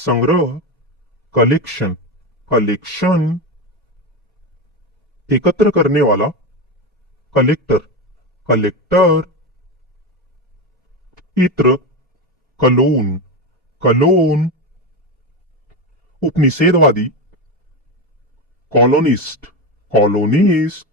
संग्रह, collection, collection. एकत्र करने वाला, कलेक्टर, कलेक्टर। इत्र, कलोन, कलोन। उपनिषेधवादी, कॉलोनिस्ट, कॉलोनिस्ट।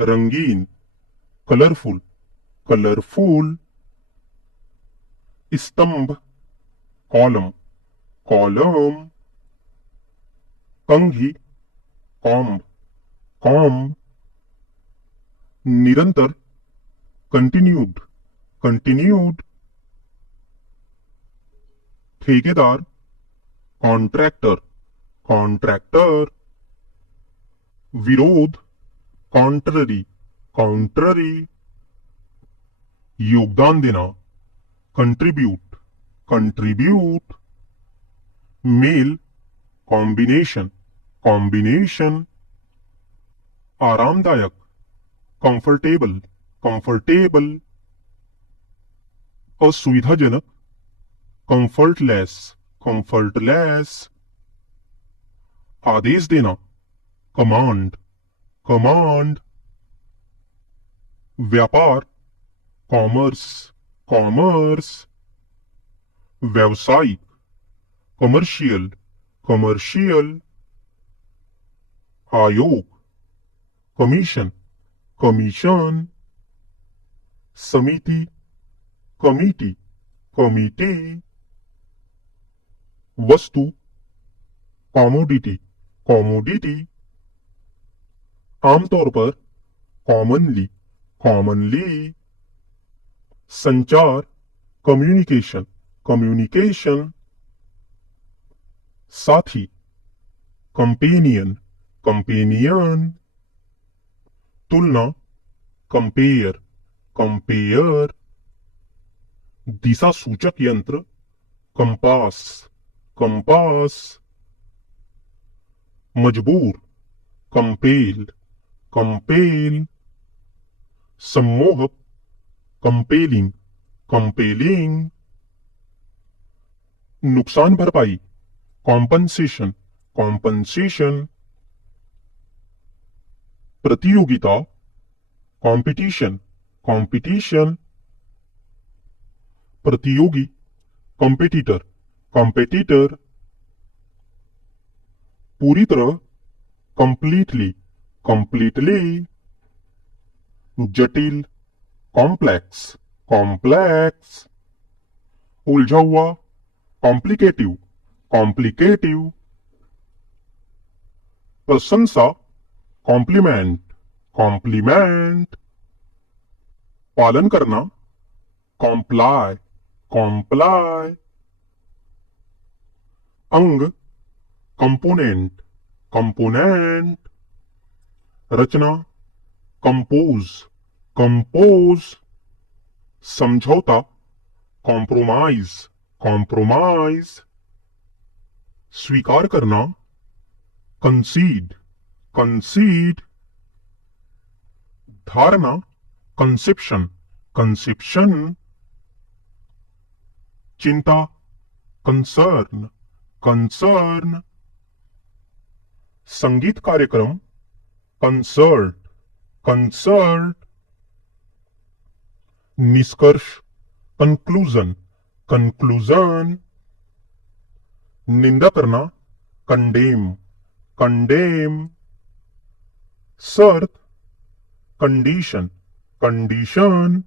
रंगीन, कलरफुल, कलरफुल। स्तंभ, कॉलम, कॉलम। कंघी, कॉम्ब, कॉम्ब। निरंतर, कंटिन्यूड, कंटिन्यूड। ठेकेदार, कॉन्ट्रैक्टर, कॉन्ट्रैक्टर। विरोध, कॉन्ट्ररी, कॉन्ट्ररी। योगदान देना, कंट्रीब्यूट, कंट्रीब्यूट। मेल, कॉम्बिनेशन, कॉम्बिनेशन। आरामदायक, कंफर्टेबल, कंफर्टेबल। असुविधाजनक, कंफर्टलेस, कंफर्टलेस। आदेश देना, कमांड, कमांड। व्यापार, कॉमर्स, कॉमर्स। व्यावसायिक, कमर्शियल, कमर्शियल। आयोग, कमीशन, कमीशन। समिति, कमिटी, कमिटी। वस्तु, कॉमोडिटी, कॉमोडिटी। आमतौर पर, कॉमनली, कॉमनली। संचार, कम्युनिकेशन, कम्युनिकेशन। साथी, कंपेनियन, कंपेनियन। तुलना, कंपेयर, कंपेयर। दिशा सूचक यंत्र, कंपास, कंपास। मजबूर, कंपेल, कंपेल। सम्मोहक, कंपेलिंग, कंपेलिंग। नुकसान भरपाई, कॉम्पनसेशन, कॉम्पनसेशन। प्रतियोगिता, कंपटीशन, कंपटीशन। प्रतियोगी, कॉम्पिटिटर, कॉम्पिटिटर। पूरी तरह, कंप्लीटली, कंप्लीटली। जटिल, कॉम्प्लेक्स, कॉम्प्लेक्स। उलझा हुआ, कॉम्प्लिकेटिव, कॉम्प्लिकेटिव। प्रशंसा, कॉम्प्लीमेंट, कॉम्प्लीमेंट। पालन करना, कॉम्प्लाई, कॉम्प्लाई। अंग, कंपोनेंट, कंपोनेंट। रचना, कंपोज, कंपोज। समझौता, कॉम्प्रोमाइज, कॉम्प्रोमाइज। स्वीकार करना, कंसीड, कंसीड। धारणा, कंसेप्शन, कंसेप्शन। चिंता, कंसर्न, कंसर्न। संगीत कार्यक्रम, कंसर्ट, कंसर्ट। निष्कर्ष, कंक्लूजन, कंक्लूजन। निंदा करना, कंडेम, कंडेम। शर्त, कंडीशन, कंडीशन।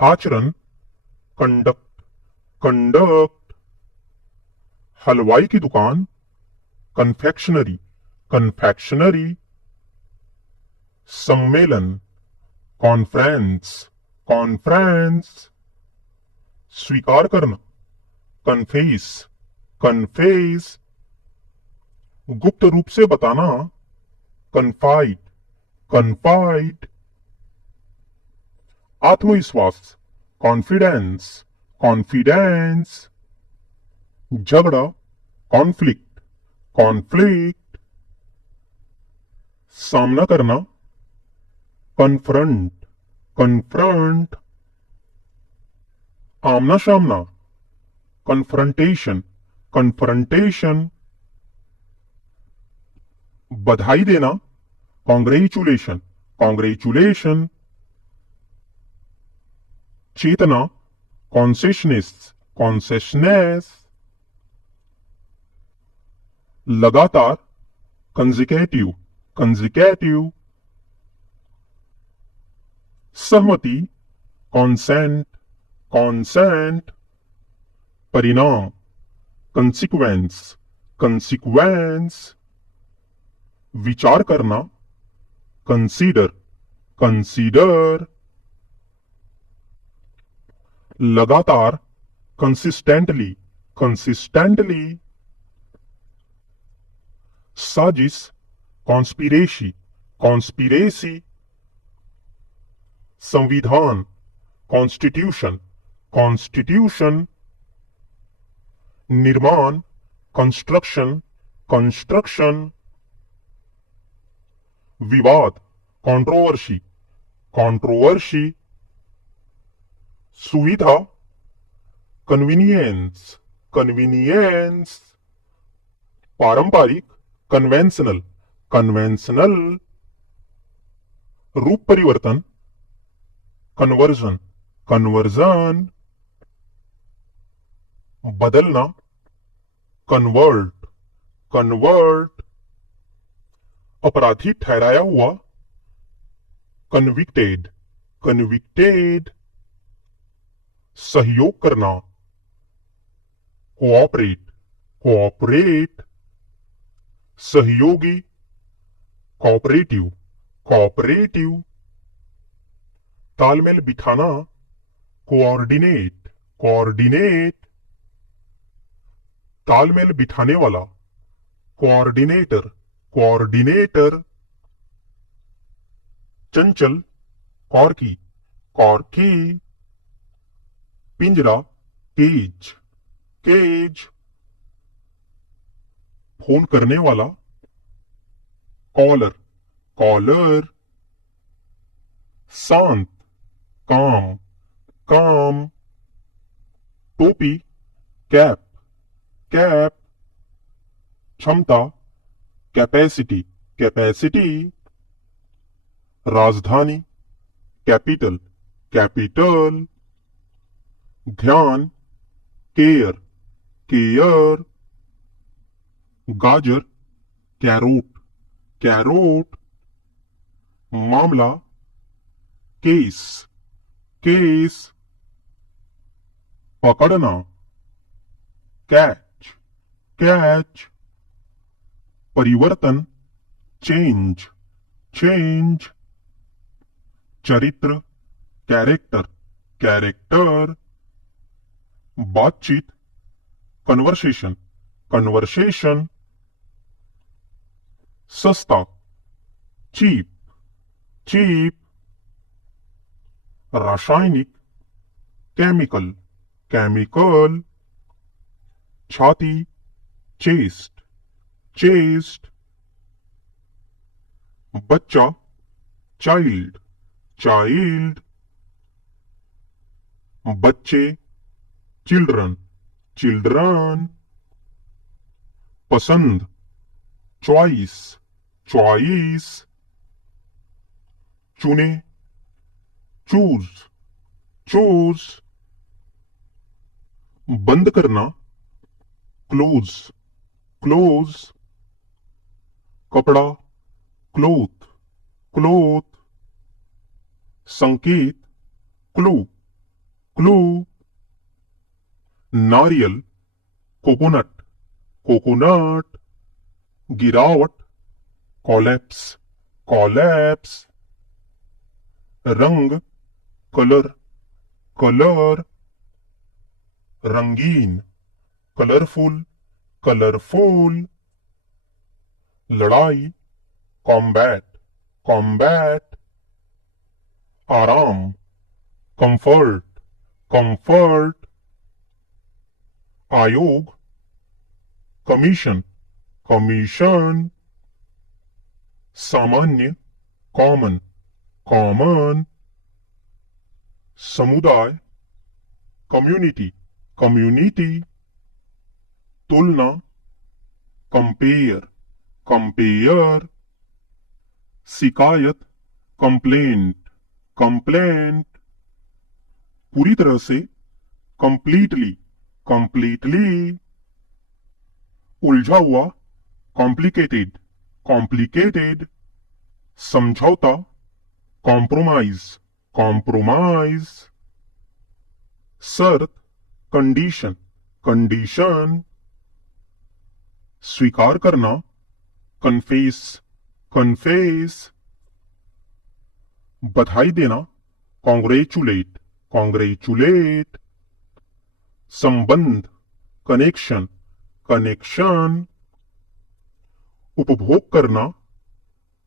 आचरण, कंडक्ट, कंडक्ट। हलवाई की दुकान, कन्फेक्शनरी, कन्फेक्शनरी। सम्मेलन, कॉन्फ्रेंस, कॉन्फ्रेंस। स्वीकार करना, कन्फेस, कन्फेस। गुप्त रूप से बताना, कन्फाइड, कन्फाइड। आत्मविश्वास, कॉन्फिडेंस, कॉन्फिडेंस। झगड़ा, कॉन्फ्लिक्ट, कॉन्फ्लिक्ट। सामना करना, कन्फ्रंट, कन्फ्रंट। आमना सामना, confrontation, confrontation, बधाई देना, congratulation, congratulation, चेतना, consciousness, consciousness, लगातार, consecutive, consecutive, सहमति, consent, consent, परिणाम, consequence, consequence, विचार करना, consider, consider, लगातार, consistently, consistently, साजिश, conspiracy, conspiracy, संविधान, constitution, constitution, निर्माण, construction, construction, विवाद, controversy, controversy, सुविधा, convenience, convenience, पारंपरिक, conventional, conventional, रूप परिवर्तन, conversion, conversion, बदलना, convert, convert, अपराधी ठहराया हुआ, convicted, convicted, सहयोग करना, cooperate, cooperate, सहयोगी, cooperative, cooperative, तालमेल बिठाना, coordinate, coordinate, तालमेल बिठाने वाला, coordinator, coordinator, चंचल, कॉर्की, कॉर्की, पिंजरा, केज, केज, फोन करने वाला, कॉलर, कॉलर, शांत, काम, काम, टोपी, कैप, कैप, क्षमता, कैपेसिटी, कैपेसिटी, राजधानी, कैपिटल, कैपिटल, ध्यान, केयर, केयर, गाजर, कैरोट, कैरोट, मामला, केस, केस, पकड़ना, कैच, कैच, परिवर्तन, चेंज, चेंज, चरित्र, कैरेक्टर, कैरेक्टर, बातचीत, कन्वर्सेशन, कन्वर्सेशन, सस्ता, चीप, चीप, रासायनिक, केमिकल, केमिकल, छाती, चेस्ट, चेस्ट, बच्चा, चाइल्ड, चाइल्ड, बच्चे, चिल्ड्रन, चिल्ड्रन, पसंद, चॉइस, चॉइस, चुने, चूज, चूज, बंद करना, क्लोज, क्लोज, कपड़ा, क्लोथ, क्लोथ, संकेत, क्लू, क्लू, नारियल, कोकोनट, कोकोनट, गिरावट, कॉलैप्स, कॉलैप्स, रंग, कलर, कलर, रंगीन, कलरफुल, कलरफुल, लड़ाई, कॉम्बैट, कॉम्बैट, आराम, कंफर्ट, कंफर्ट, आयोग, कमीशन, कमीशन, सामान्य, कॉमन, कॉमन, समुदाय, कम्युनिटी, कम्युनिटी, तुलना, कंपेयर, कंपेयर, शिकायत, कंप्लेंट, कंप्लेंट, पूरी तरह से, कंप्लीटली, कंप्लीटली, उलझा हुआ, कॉम्प्लिकेटेड, कॉम्प्लिकेटेड, समझौता, कॉम्प्रोमाइज, कॉम्प्रोमाइज, शर्त, कंडीशन, कंडीशन, स्वीकार करना, कन्फेस, कन्फेस, बधाई देना, कॉन्ग्रेचुलेट, कॉन्ग्रेचुलेट, संबंध, कनेक्शन, कनेक्शन, उपभोग करना,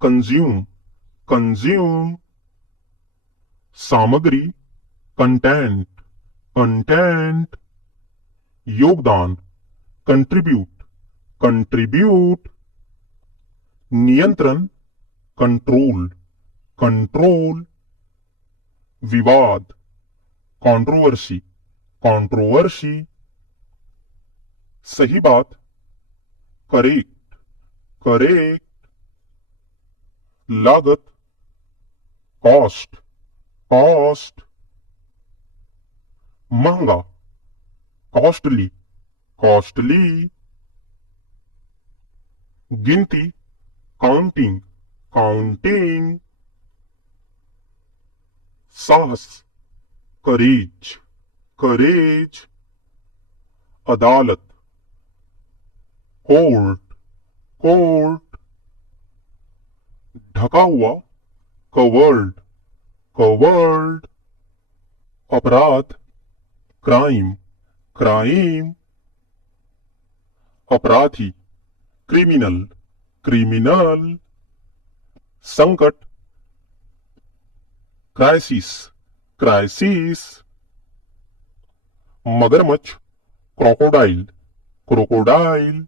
कंज्यूम, कंज्यूम, सामग्री, कंटेंट, कंटेंट, योगदान, कंट्रीब्यूट, कंट्रीब्यूट, नियंत्रण, कंट्रोल, कंट्रोल, विवाद, कंट्रोवर्सी, कंट्रोवर्सी, सही बात, करेक्ट, करेक्ट, लागत, कॉस्ट, कॉस्ट, महंगा, कॉस्टली, कॉस्टली, गिनती, काउंटिंग, काउंटिंग, साहस, करेज, करेज, अदालत, कोर्ट, कोर्ट, ढका हुआ, कवर्ड, कवर्ड, अपराध, क्राइम, क्राइम, अपराधी, क्रिमिनल, क्रिमिनल, संकट, क्राइसिस, क्राइसिस, मगरमच्छ, क्रोकोडाइल, क्रोकोडाइल,